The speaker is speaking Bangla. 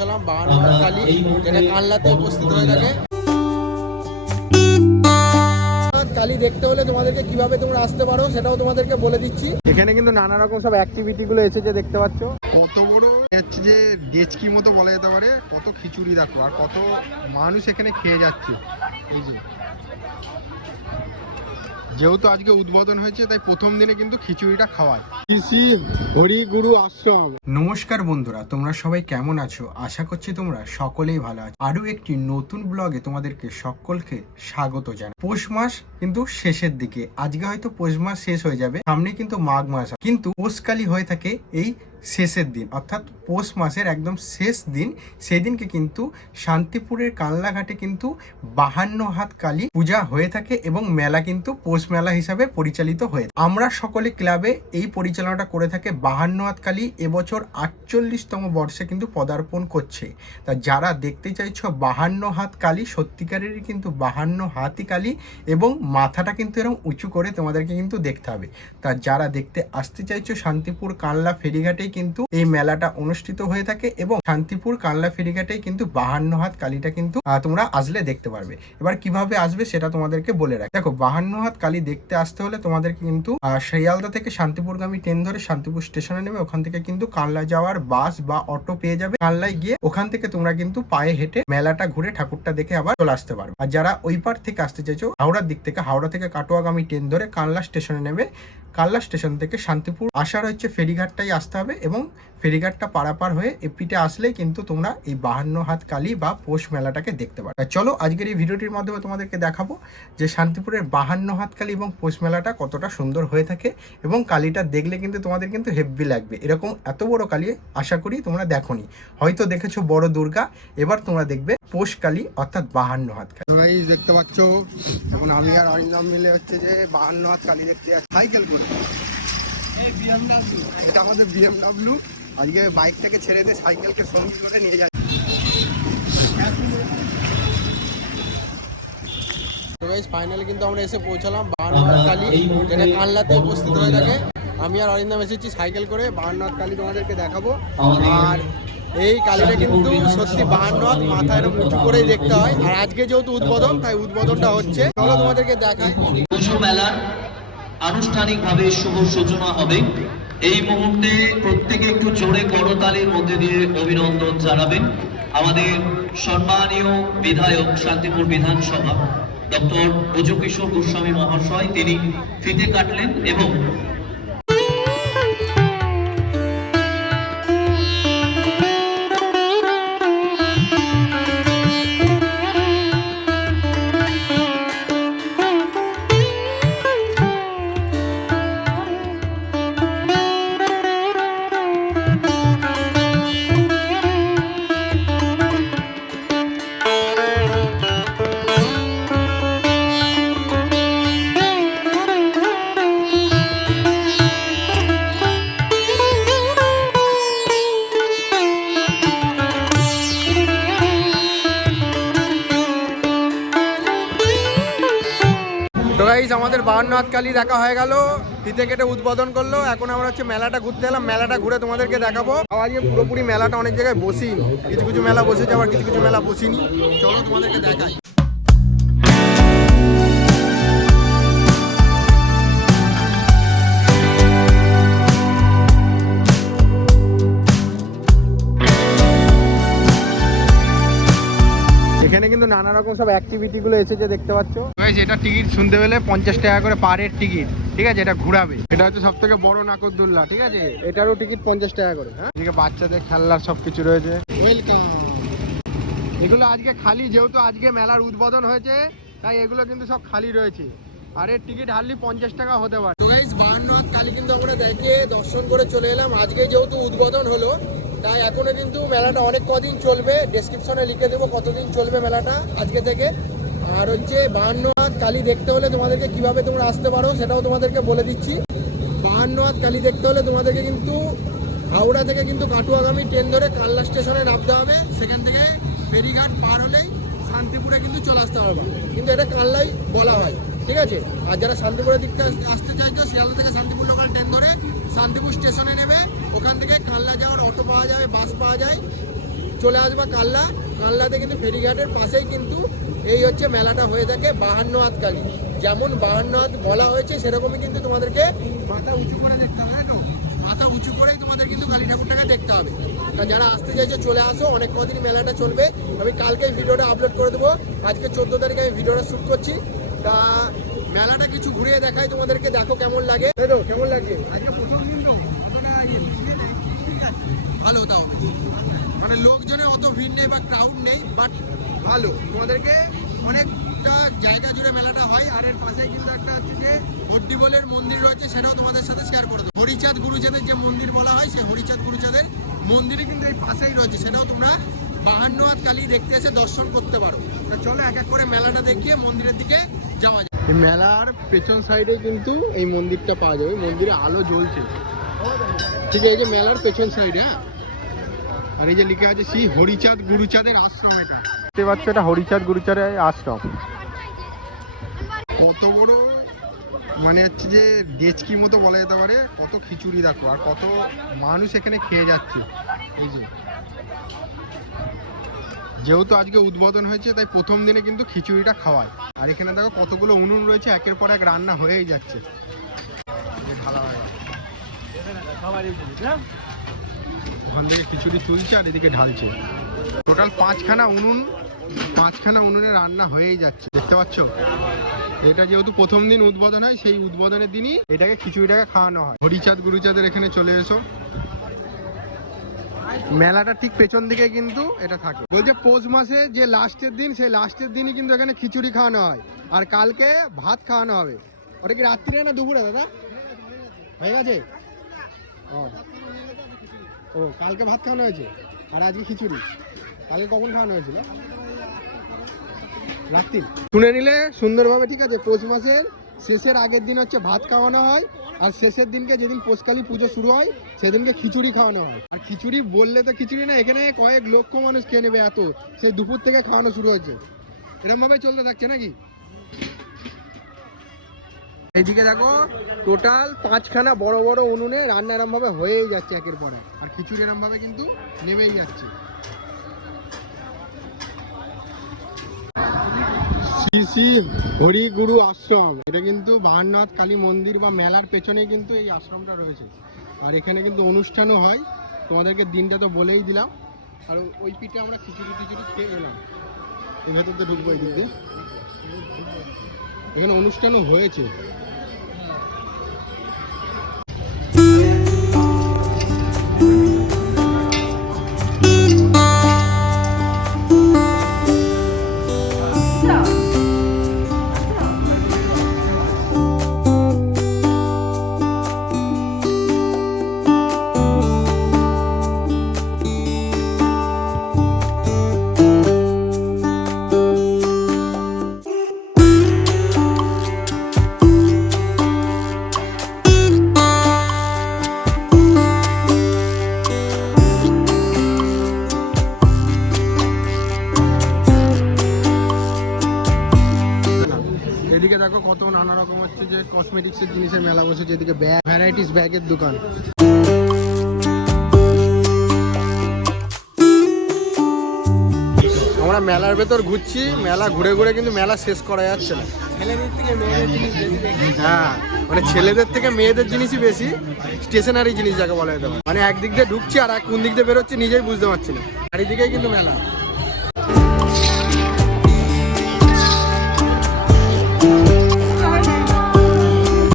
চলাম বাহান্নহাত কালী, যেটা কানলাতে উপস্থিত হয়ে থাকে। কালী দেখতে হলে তোমাদেরকে কিভাবে তোমরা আসতে পারো সেটাও তোমাদেরকে বলে দিচ্ছি। এখানে কিন্তু নানা রকম সব অ্যাক্টিভিটি গুলো এসেছে, দেখতে পাচ্ছ কত বড় হচ্ছে যে ডেচকি মতো বলা যেতে পারে, কত খিচুড়ি দেখো, আর কত মানুষ এখানে খেয়ে যাচ্ছে। এই যে যেহেতু আজকে উদ্বোধন হয়েছে তাই প্রথম দিনে কিন্তু খিচুড়িটা খাওয়ায়। কৃষি হরিগুরু আশ্রম। নমস্কার বন্ধুরা, তোমরা সবাই কেমন আছো? আশা করছি তোমরা সকলেই ভালো আছো। আরো একটি নতুন ব্লগে তোমাদেরকে সকলকে স্বাগত জানাই। পৌষ মাস কিন্তু শেষের দিকে, আজকে হয়তো পৌষ মাস শেষ হয়ে যাবে, সামনে কিন্তু মাঘ মাস, কিন্তু পৌষকালী হয়ে থাকে এই শেষের দিন, অর্থাৎ পৌষ মাসের একদম শেষ দিন। সেই দিনকে কিন্তু শান্তিপুরের কানলাঘাটে কিন্তু 52 হাত কালী পূজা হয়ে থাকে এবং মেলা কিন্তু পৌষ মেলা হিসাবে পরিচালিত হয়ে। আমরা সকলে ক্লাবে এই পরিচালনাটা করে থাকে। 52 হাত কালী এবছর 48তম বর্ষে কিন্তু পদার্পণ করছে। তা যারা দেখতে চাইছো 52 হাত কালী, সত্যিকারেরই কিন্তু 52 হাতই কালী, এবং মাথাটা কিন্তু এরকম উঁচু করে তোমাদেরকে কিন্তু দেখতে হবে। তা যারা দেখতে আসতে চাইছো শান্তিপুর কানলা ফেরিঘাটেই কিন্তু এই মেলাটা অনুষ্ঠিত হয়ে থাকে, এবং শান্তিপুর কানলা ফেরিঘাটেই কিন্তু 52 হাত কালীটা কিন্তু তোমরা আসলে দেখতে পারবে। এবার কিভাবে আসবে সেটা তোমাদেরকে বলে রাখি। দেখো, 52 হাত কালী দেখতে আসতে হলে তোমাদেরকে কিন্তু শিয়ালদা থেকে শান্তিপুরগামী ট্রেন ধরে শান্তিপুর স্টেশনে নেবে। ওখান থেকে কিন্তু কানলা যাওয়ার বাস বা অটো পেয়ে যাবে। কানলায় গিয়ে ওখান থেকে তোমরা কিন্তু পায়ে হেঁটে মেলাটা ঘুরে ঠাকুরটা দেখে আবার চলে আসতে পারবে। আর যারা ওই পার থেকে আসতে চাইছো হাওড়ার দিক থেকে, হাওড়া থেকে কাটোয়াগামী ট্রেন ধরে কানলা স্টেশনে নেবে। কানলা স্টেশন থেকে শান্তিপুর আসার হচ্ছে ফেরিঘাটটাই আসতে হবে, এবং ফেরিঘাটটা পারাপার হয়ে এপিটে আসলেই কিন্তু তোমরা এই 52 হাত কালী বা পৌষ মেলাটাকে দেখতে পারো। চলো আজকের এই ভিডিওটির মাধ্যমে তোমাদেরকে দেখাবো যে শান্তিপুরের 52 হাত কালী এবং পৌষ মেলাটা কতটা সুন্দর হয়ে থাকে, এবং কালীটা দেখলে কিন্তু তোমাদের কিন্তু হেব্বি লাগবে। এরকম এত বড় কালী আশা করি তোমরা দেখোনি, হয়তো দেখেছো বড় দুর্গা, এবার তোমরা দেখবে পৌষ কালী অর্থাৎ 52 হাত কালী। দেখতে পাচ্ছ এখন আমি আর অরিন্দম মিলে হচ্ছে যে 52 হাত কালী দেখতে সাইকেল করে। এটা আমাদের BMW, আজকে বাইকটাকে ছেড়ে দিয়ে সাইকেলকে সঙ্গী করে নিয়ে যাচ্ছে। তো গাইস ফাইনালি কিন্তু আমরা এসে পৌঁছালাম 52 হাত কালী, যেটা কানলাতে উপস্থিত হয়ে থাকে। আমি আর অরিন্দম এসেছি সাইকেল করে 52 হাত কালী তোমাদেরকে দেখাবো। আর এই কালীটা কিন্তু সত্যি 52 হাত মাথা এরকম উঁচু করেই দেখতে হয়। আর আজকে যেহেতু উদ্বোধন, তাই উদ্বোধনটা হচ্ছে, চলো তোমাদেরকে দেখাই। পৌষ মেলার আনুষ্ঠানিকভাবে শুভ সূচনা হবে। এই মুহূর্তে প্রত্যেকে একটু জোরে করতালির মধ্যে দিয়ে অভিনন্দন জানাবেন আমাদের সম্মানীয় বিধায়ক শান্তিপুর বিধানসভা ডক্টর অজকিশোর গোস্বামী মহাশয়। তিনি ফিতে কাটলেন এবং আমাদের 52 হাত কালী দেখা হয়ে গেল, ফিতে কেটে উদ্বোধন করলো। এখন আমরা হচ্ছে মেলাটা ঘুরতে এলাম, মেলাটা ঘুরে তোমাদেরকে দেখাবো। আজকে পুরোপুরি মেলাটা অনেক জায়গায় বসিনি, কিছু কিছু মেলা বসেছে, আবার কিছু কিছু মেলা বসিনি। চলো তোমাদেরকে দেখাই। এখানে কিন্তু নানা রকম সব অ্যাক্টিভিটি গুলো এসেছে, দেখতে পাচ্ছ। এটা টিকিট শুনতে পেলে 50 টাকা করে পার হেড টিকিট, ঠিক আছে? এটা ঘুরাবে। এটা হচ্ছে সব থেকে বড় নাগরদোল্লা, ঠিক আছে? এটারও টিকিট 50 টাকা করে। হ্যাঁ, এদিকে বাচ্চাদের খেলনার সবকিছু রয়েছে। ওয়েলকাম। এগুলো আজকে খালি, যেহেতু আজকে মেলার উদ্বোধন হয়েছে তাই এগুলো কিন্তু সব খালি রয়েছে। আর এর টিকিট হারলি 50 টাকা হতে পারে। তো গাইস 52 হাত কালী কিন্তু আমরা দেখে দর্শন করে চলে এলাম। আজকে যেহেতু উদ্বোধন হলো তাই এখনো কিন্তু মেলাটা অনেক কদিন চলবে। ডেসক্রিপশনে লিখে দেবো কতদিন চলবে মেলাটা আজকে থেকে। আর হচ্ছে 52 হাত কালী দেখতে হলে তোমাদেরকে কিভাবে তোমরা আসতে পারো সেটাও তোমাদেরকে বলে দিচ্ছি। 52 হাত কালী দেখতে হলে তোমাদেরকে কিন্তু হাওড়া থেকে কিন্তু কাটোয়াগামী ট্রেন ধরে কানলা স্টেশনে নামতে হবে। সেখান থেকে ফেরিঘাট পার হলেই শান্তিপুরে কিন্তু চলে আসতে হবে, কিন্তু এটা কানলাই বলা হয়, ঠিক আছে? আর যারা শান্তিপুরের দিক থেকে আসতে চাইছো শিয়ালদা থেকে শান্তিপুর লোকাল ট্রেন ধরে শান্তিপুর স্টেশনে নেবে। ওখান থেকে কানলা যাওয়ার অটো পাওয়া যাবে, বাস পাওয়া যায়। চলে আসবা কাল্লাতে কিন্তু ফেরিঘাটের পাশেই কিন্তু এই হচ্ছে মেলাটা হয়ে থাকে 52 হাত কালী। যেমন 52 হাত বলা হয়েছে সেরকমই কিন্তু তোমাদেরকে মাথা উঁচু করে দেখতে হবে, তাই তো? মাথা উঁচু করেই তোমাদের কিন্তু কালী ঠাকুরটাকে দেখতে হবে। তা যারা আসতে চাইছে চলে আসো, অনেক কদিন মেলাটা চলবে। আমি কালকে ভিডিওটা আপলোড করে দেবো। আজকে 14 তারিখে আমি ভিডিওটা শ্যুট করছি। তা মেলাটা কিছু ঘুরিয়ে দেখাই তোমাদেরকে, দেখো কেমন লাগে। তাই তো? কেমন লাগছে? আজকে প্রথম দিন তো ভালো, তাও মানে লোকজনের অত ভিড় নেই বা ক্রাউড নেই, বাট ভালো। তোমাদেরকে অনেকটা জায়গা জুড়ে মেলাটা হয়। আর এর পাশে কিন্তু একটা হচ্ছে যে হড্ডিবলের মন্দির রয়েছে, সেটাও তোমাদের সাথে শেয়ার করে দেবো। হরিচাঁদ গুরুচাঁদের যে মন্দির বলা হয়, সেই হরিচাঁদ গুরুচাঁদের মন্দিরে কিন্তু এই পাশেই রয়েছে, সেটাও তোমরা 52 হাত কালী দেখতে এসে দর্শন করতে পারো। তা চলো এক এক করে মেলাটা দেখিয়ে মন্দিরের দিকে যাওয়া যায়। মেলার পেছন সাইডে কিন্তু এই মন্দিরটা পাওয়া যাবে। মন্দিরে আলো জ্বলছে, ঠিক আছে? এই যে মেলার পেছন সাইডে, হ্যাঁ। আর এই যে লিখে আছে শ্রী হরিচাঁদ গুরুচাঁদের আশ্রম। এটা দেখতে পাচ্ছ, এটা হরিচাঁদ গুরুচাঁদের আশ্রম। কত বড় মানে হচ্ছে যে ডেচকি মতো বলা যেতে পারে। কত খিচুড়ি দেখো, আর কত মানুষ এখানে খেয়ে যাচ্ছে। এই যে যেহেতু আজকে উদ্বোধন হয়েছে, তাই প্রথম দিনে কিন্তু খিচুড়িটা খাওয়ায়। আর এখানে দেখো কতগুলো উনুন রয়েছে, একের পর এক রান্না হয়েই যাচ্ছে। ঢালা হয়, ওখান থেকে খিচুড়ি তুলছে আর এদিকে ঢালছে। টোটাল 5খানা উনুনে রান্না হয়েই যাচ্ছে, দেখতে পাচ্ছ? এটা যেহেতু প্রথম দিন উদ্বোধন হয়, সেই উদ্বোধনের দিনই এটাকে খিচুড়িটাকে খাওয়ানো হয়। হরিচাঁদ গুরুচাঁদের এখানে চলে এসো। মেলাটা ঠিক পেছন দিকে কিন্তু এটা থাকে। বলছে পৌষ মাসে যে লাস্টের দিন, সেই লাস্টের দিনই কিন্তু এখানে খিচুড়ি খাওয়ানো হয়। আর কালকে ভাত খাওয়ানো হবে। ওটা কি রাত্রিরে না দুপুরে দাদা? হয়ে গেছে? ও কালকে ভাত খাওয়ানো হয়েছে আর আজকে খিচুড়ি। কালকে কখন খাওয়ানো হয়েছিল? রাত্রি। শুনে নিলে সুন্দরভাবে, ঠিক আছে? পৌষ মাসের শেষের আগের দিন হচ্ছে ভাত খাওয়ানো হয়, আর শেষের দিনকে যেদিন পৌষকালী পুজো শুরু হয় সেদিনকে খিচুড়ি খাওয়ানো হয়। আর খিচুড়ি বললে তো খিচুড়ি না, এখানে কয়েক লক্ষ মানুষ খেয়ে নেবে, এত। সেই দুপুর থেকে খাওয়ানো শুরু হয়েছে। এরকম ভাবে চলতে থাকছে নাকি? এইদিকে দেখো টোটাল 5খানা বড় বড় উনুনে রান্না এরম ভাবে হয়েই যাচ্ছে একের পরে। আর খিচুড়ি এরম ভাবে কিন্তু নেমেই যাচ্ছে। শ্রী শ্রী হরিগুরু আশ্রম। এটা কিন্তু 52 হাত কালী মন্দির বা মেলার পেছনে কিন্তু এই আশ্রমটা রয়েছে। আর এখানে কিন্তু অনুষ্ঠানও হয়। তোমাদেরকে দিনটা তো বলেই দিলাম। আর ওই পিঠে আমরা খিচুড়ি খেয়ে গেলাম। এই ভেতর তো ঢুকবো এই দিক দিয়ে। এখানে অনুষ্ঠানও হয়েছে। এদিকে দেখো কত নানা রকম হচ্ছে যে কসমেটিক্সের জিনিসের মেলা বসেছে। এদিকে ব্যাগ, ভ্যারাইটিস ব্যাগের দোকান। আমরা মেলার ভেতর ঘুরছি। মেলা ঘুরে ঘুরে কিন্তু মেলা শেষ করা যাচ্ছে না। হ্যাঁ, মানে ছেলেদের থেকে মেয়েদের জিনিসই বেশি। স্টেশনারি জিনিস যাকে বলা যেতে পারে। মানে একদিক দিয়ে ঢুকছি আর কোন দিক দিয়ে বেরোচ্ছি নিজেই বুঝতে পারছি না। চারিদিকেই কিন্তু মেলা।